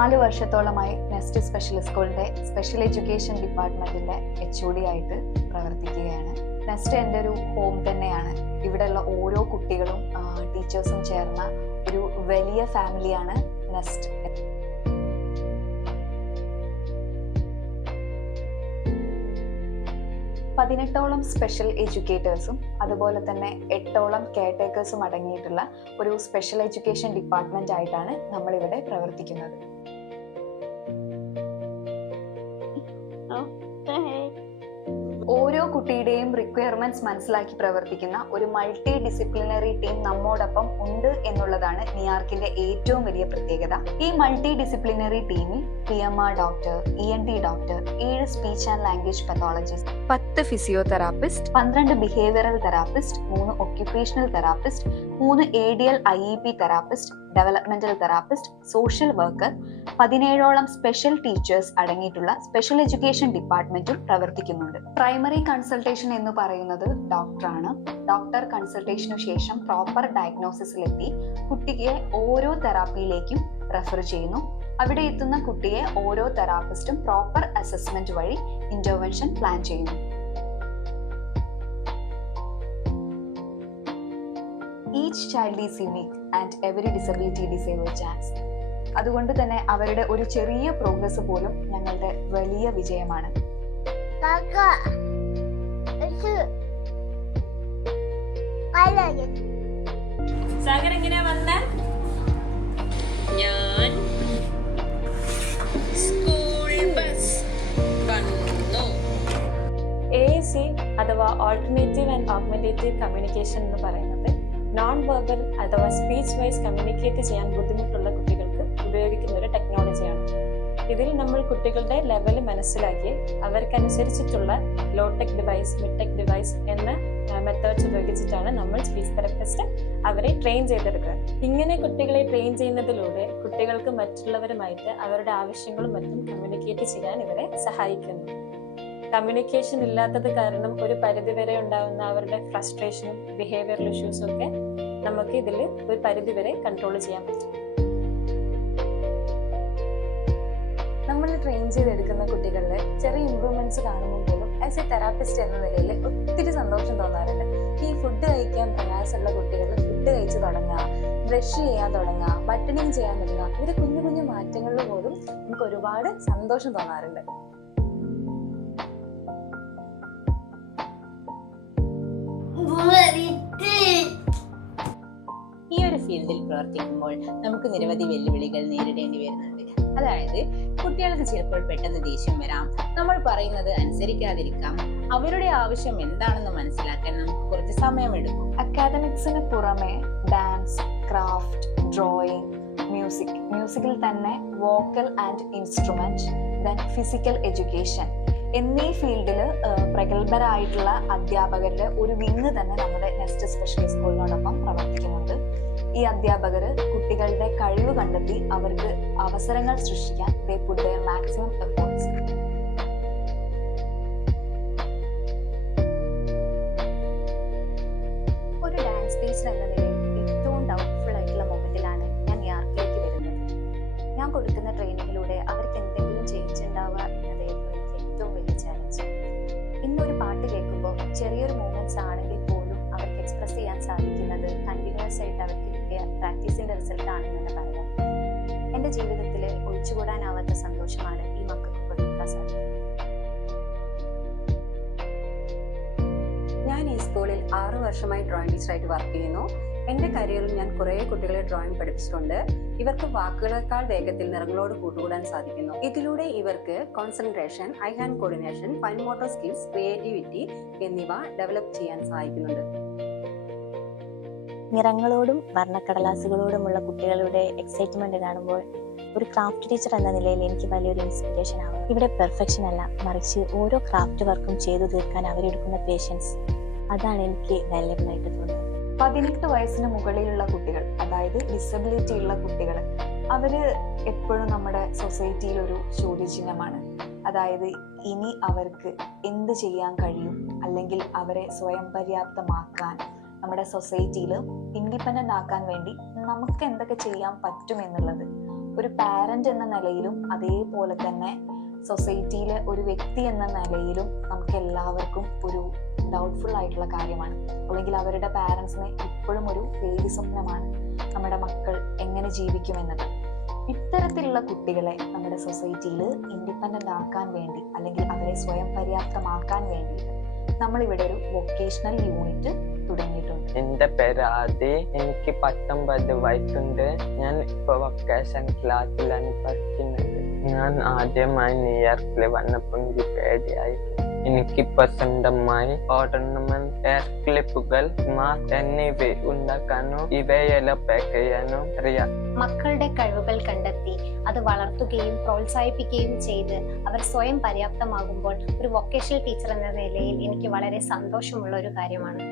4 വർഷത്തോളമായി nest special സ്കൂളിന്റെ special education ഡിപ്പാർട്ട്മെന്റിന്റെ HOD ആയിട്ട് പ്രവർത്തിക്കുകയാണ്. നെസ്റ്റ് എൻ്റെ ഒരു ഹോം തന്നെയാണ്. ഇവിടെയുള്ള ഓരോ കുട്ടികളും ടീച്ചേഴ്സും ചേർന്ന ഒരു വലിയ ഫാമിലിയാണ് നെസ്റ്റ്. പതിനെട്ടോളം സ്പെഷ്യൽ എഡ്യൂക്കേറ്റേഴ്സും അതുപോലെ തന്നെ 8ഓളം കെയർടേക്കേഴ്സും അടങ്ങിയിട്ടുള്ള ഒരു സ്പെഷ്യൽ എഡ്യൂക്കേഷൻ ഡിപ്പാർട്ട്മെന്റ് ആയിട്ടാണ് നമ്മളിവിടെ പ്രവർത്തിക്കുന്നത്. ഓരോ കുട്ടിയുടെയും റിക്വയർമെന്റ്സ് മനസ്സിലാക്കി പ്രവർത്തിക്കുന്ന ഒരു മൾട്ടി ഡിസിപ്ലിനറി ടീം നമ്മോടൊപ്പം ഉണ്ട് എന്നുള്ളതാണ് നിയാർക്കിന്റെ ഏറ്റവും വലിയ പ്രത്യേകത. ഈ മൾട്ടി ഡിസിപ്ലിനറി ടീമിൽ PMR doctor, ENT doctor, 7 speech and language pathologist, 10 physiotherapist, 12 behavioural therapist, 3 occupational therapist, 3 ADL IEP therapist, developmental therapist, social worker, 17ഓളം സ്പെഷ്യൽ ടീച്ചേഴ്സ് അടങ്ങിയിട്ടുള്ള സ്പെഷ്യൽ എഡ്യൂക്കേഷൻ ഡിപ്പാർട്ട്മെന്റും പ്രവർത്തിക്കുന്നുണ്ട്. പ്രൈമറി കൺസൾട്ടേഷൻ എന്ന് പറയുന്നത് ഡോക്ടറാണ്. ഡോക്ടർ കൺസൾട്ടേഷനു ശേഷം പ്രോപ്പർ ഡയഗ്നോസിസിലെത്തി കുട്ടിയെ ഓരോ തെറാപ്പിയിലേക്കും റെഫർ ചെയ്യുന്നു. അവിടെ എത്തുന്ന കുട്ടിയെ ഓരോ തെറാപ്പിസ്റ്റും പ്രോപ്പർ അസസ്മെന്റ് വഴി ഇന്റർവെൻഷൻ പ്ലാൻ ചെയ്യുന്നു. Each child is unique and every disability deserves a chance. അതുകൊണ്ട് തന്നെ അവരുടെ ഒരു ചെറിയ പ്രോഗ്രസ് പോലും ഞങ്ങളുടെ വലിയ വിജയമാണ്. സാഗർ എങ്ങനെയാ വന്ന? ഞാൻ സ്കൂൾ ബസ് വന്നു. AAC അഥവാ ആൾട്ടർനേറ്റീവ് ആൻഡ് ഓഗ്മെന്റേറ്റീവ് കമ്മ്യൂണിക്കേഷൻ എന്ന് പറയുന്നത് നോൺ വെർബൽ അഥവാ സ്പീച്ച് വൈസ് കമ്മ്യൂണിക്കേറ്റ് ചെയ്യാൻ ബുദ്ധിമുട്ടുള്ള കുട്ടികൾക്ക് ഉപയോഗിക്കുന്ന ഒരു ടെക്നോളജിയാണ്. ഇതിൽ നമ്മൾ കുട്ടികളുടെ ലെവൽ മനസ്സിലാക്കി അവർക്കനുസരിച്ചിട്ടുള്ള ലോടെക് ഡിവൈസ്, മിഡ്ടെക് ഡിവൈസ് എന്ന മെത്തേഡ്സ് ഉപയോഗിച്ചിട്ടാണ് നമ്മൾ സ്പീച്ച് തെറപ്പിസ്റ്റ് അവരെ ട്രെയിൻ ചെയ്തെടുക്കുക. ഇങ്ങനെ കുട്ടികളെ ട്രെയിൻ ചെയ്യുന്നതിലൂടെ കുട്ടികൾക്ക് മറ്റുള്ളവരുമായിട്ട് അവരുടെ ആവശ്യങ്ങളും മറ്റും കമ്മ്യൂണിക്കേറ്റ് ചെയ്യാൻ ഇവരെ സഹായിക്കുന്നു. കമ്മ്യൂണിക്കേഷൻ ഇല്ലാത്തത് കാരണം ഒരു പരിധിവരെ ഉണ്ടാകുന്ന അവരുടെ ഫ്രസ്ട്രേഷനും ബിഹേവിയറൽ ഇഷ്യൂസും ഒക്കെ നമുക്ക് ഇതിൽ ഒരു പരിധിവരെ കൺട്രോൾ ചെയ്യാൻ പറ്റും. നമ്മൾ ട്രെയിൻ ചെയ്തെടുക്കുന്ന കുട്ടികളിൽ ചെറിയ ഇമ്പ്രൂവ്മെന്റ്സ് കാണുമ്പോൾ പോലും ആസ് എ തെറാപ്പിസ്റ്റ് എന്ന നിലയിൽ ഒത്തിരി സന്തോഷം തോന്നാറുണ്ട്. ഈ ഫുഡ് കഴിക്കാൻ പ്രയാസമുള്ള കുട്ടികൾ ഫുഡ് കഴിച്ച് തുടങ്ങുക, ബ്രഷ് ചെയ്യാൻ തുടങ്ങുക, ബട്ടണിങ് ചെയ്യാൻ തുടങ്ങുക, ഇവര് കുഞ്ഞു കുഞ്ഞു മാറ്റങ്ങളിൽ പോലും നമുക്ക് ഒരുപാട് സന്തോഷം തോന്നാറുണ്ട്. ഈ ഒരു ഫീൽഡിൽ പ്രവർത്തിക്കുമ്പോൾ നമുക്ക് നിരവധി വെല്ലുവിളികൾ നേരിടേണ്ടി വരുന്നുണ്ട്. അതായത് കുട്ടികൾക്ക് ചിലപ്പോൾ പെട്ടെന്ന് ദേഷ്യം വരാം, നമ്മൾ പറയുന്നത് അനുസരിക്കാതിരിക്കാം, അവരുടെ ആവശ്യം എന്താണെന്ന് മനസ്സിലാക്കാൻ നമുക്ക് കുറച്ച് സമയമെടുക്കും. അക്കാദമിക്സിന് പുറമെ ഡാൻസ്, ക്രാഫ്റ്റ്, ഡ്രോയിങ്, മ്യൂസിക്കിൽ തന്നെ vocal and instrument, then physical education എന്നീ ഫീൽഡിൽ പ്രഗത്ഭരായിട്ടുള്ള അധ്യാപകരുടെ ഒരു വിങ് തന്നെ നമ്മുടെ നെസ്റ്റ് സ്പെഷ്യൽ സ്കൂളിനോടൊപ്പം പ്രവർത്തിക്കുന്നുണ്ട്. ഈ അധ്യാപകർ കുട്ടികളുടെ കഴിവ് കണ്ടെത്തി അവർക്ക് അവസരങ്ങൾ സൃഷ്ടിക്കാൻ they put their maximum efforts. ഒരു ഡാൻസ് ടീച്ചർ എന്ന നിലയിൽ ഏറ്റവും ഡൗട്ട്ഫുൾ ആയിട്ടുള്ള മൊമെന്റിലാണ് ഞാൻ നിയാർക്കിലേക്ക് വരുന്നത്. ഞാൻ കൊടുക്കുന്ന ട്രെയിനിങ്ങിലൂടെ അവർക്ക് എന്തെങ്കിലും ചേഞ്ച് ഉണ്ടാവുക എന്നതായിരുന്നു എനിക്ക് ഏറ്റവും വലിയ ചാലഞ്ച്. ഇന്നൊരു പാട്ട് കേൾക്കുമ്പോൾ ചെറിയൊരു മൂവ്മെന്റ്സ് ആണെങ്കിൽ പോലും അവർക്ക് എക്സ്പ്രസ് ചെയ്യാൻ സാധിക്കുന്നത് കണ്ടിന്യൂസ് ആയിട്ട് അവർക്ക് കിട്ടിയ പ്രാക്ടീസിന്റെ റിസൾട്ട് ആണെന്ന് തന്നെ പറയാം. എൻ്റെ ജീവിതത്തിൽ ഒഴിച്ചുകൂടാനാവാത്ത സന്തോഷമാണ് ഈ മക്കൾക്ക് കൊടുക്കാൻ സാധിക്കുന്നത്. ഞാൻ ഈ സ്കൂളിൽ 6 വർഷമായി ഡ്രോയിങ് ടീച്ചറായിട്ട് വർക്ക് ചെയ്യുന്നു. എൻ്റെ കരിയറിൽ ഞാൻ കുറേ കുട്ടികളെ ഡ്രോയിങ് പഠിപ്പിച്ചിട്ടുണ്ട്. ഇവർക്ക് വാക്കുകളെക്കാൾ വേഗത്തിൽ നിറങ്ങളോട് കൂട്ടുകൂടാൻ സാധിക്കുന്നു. ഇതിലൂടെ ഇവർക്ക് concentration, I hand coordination, fine motor skills, creativity എന്നിവ ഡെവലപ്പ് ചെയ്യാൻ സഹായിക്കുന്നുണ്ട്. നിറങ്ങളോടും വർണ്ണക്കടലാസുകളോടുമുള്ള കുട്ടികളുടെ എക്സൈറ്റ്മെന്റ് കാണുമ്പോൾ ഒരു ക്രാഫ്റ്റ് ടീച്ചർ എന്ന നിലയിൽ എനിക്ക് വലിയൊരു ഇൻസ്പിറേഷൻ ആവും. ഇവിടെ പെർഫെക്ഷൻ അല്ല, മറിച്ച് ഓരോ ക്രാഫ്റ്റ് വർക്കും ചെയ്തു തീർക്കാൻ അവരെടുക്കുന്ന പേഷ്യൻസ്, അതാണ് എനിക്ക് വാല്യബിൾ ആയിട്ട് തോന്നുന്നത്. 18 വയസ്സിന് മുകളിലുള്ള കുട്ടികൾ, അതായത് ഡിസബിലിറ്റി ഉള്ള കുട്ടികൾ, അവര് എപ്പോഴും നമ്മുടെ സൊസൈറ്റിയിൽ ഒരു ചോദ്യചിഹ്നമാണ്. അതായത് ഇനി അവർക്ക് എന്ത് ചെയ്യാൻ കഴിയും, അല്ലെങ്കിൽ അവരെ സ്വയം പര്യാപ്തമാക്കാൻ, നമ്മുടെ സൊസൈറ്റിയിൽ ഇൻഡിപെൻഡന്റ് ആക്കാൻ വേണ്ടി നമുക്ക് എന്തൊക്കെ ചെയ്യാൻ പറ്റും എന്നുള്ളത് ഒരു പാരന്റ് എന്ന നിലയിലും അതേപോലെ തന്നെ സൊസൈറ്റിയിലെ ഒരു വ്യക്തി എന്ന നിലയിലും നമുക്ക് എല്ലാവർക്കും ഒരു ഡൗട്ട്ഫുൾ ആയിട്ടുള്ള കാര്യമാണ്. അല്ലെങ്കിൽ അവരുടെ പാരൻസിന് ഇപ്പോഴും ഒരു പേടി സ്വപ്നമാണ് നമ്മുടെ മക്കൾ എങ്ങനെ ജീവിക്കുമെന്നത്. ഇത്തരത്തിലുള്ള കുട്ടികളെ നമ്മുടെ സൊസൈറ്റിയിൽ ഇൻഡിപെൻഡന്റ് ആക്കാൻ വേണ്ടി അല്ലെങ്കിൽ അവരെ സ്വയം പര്യാപ്തമാക്കാൻ വേണ്ടിയിട്ട് നമ്മളിവിടെ ഒരു വൊക്കേഷണൽ യൂണിറ്റ് തുടങ്ങിയിട്ടുണ്ട്. എന്റെ പേര് ആദി, എനിക്ക് 19 വയസ്സുണ്ട്. ഞാൻ ഇപ്പൊ വൊക്കേഷൻ ക്ലാസ്സിലാണ് പഠിക്കുന്നത്. ഞാൻ ആദ്യമായി ന്യൂയോർക്കിൽ വന്നപ്പോൾ എനിക്ക് പേടിയായിരുന്നു. എനിക്കിപ്പോ സ്വന്തമായി ഓർണമെന്റ്, ഹെയർ ക്ലിപ്പുകൾ, മാസ്ക് എന്നിവ ഉണ്ടാക്കാനും ഇവയെല്ലാം പാക്ക് ചെയ്യാനും അറിയാം. മക്കളുടെ കഴിവുകൾ കണ്ടെത്തി അത് വളർത്തുകയും പ്രോത്സാഹിപ്പിക്കുകയും ചെയ്ത് അവർ സ്വയം പര്യാപ്തമാകുമ്പോൾ ഒരു വൊക്കേഷണൽ ടീച്ചർ എന്ന നിലയിൽ എനിക്ക് വളരെ സന്തോഷമുള്ള ഒരു കാര്യമാണ്.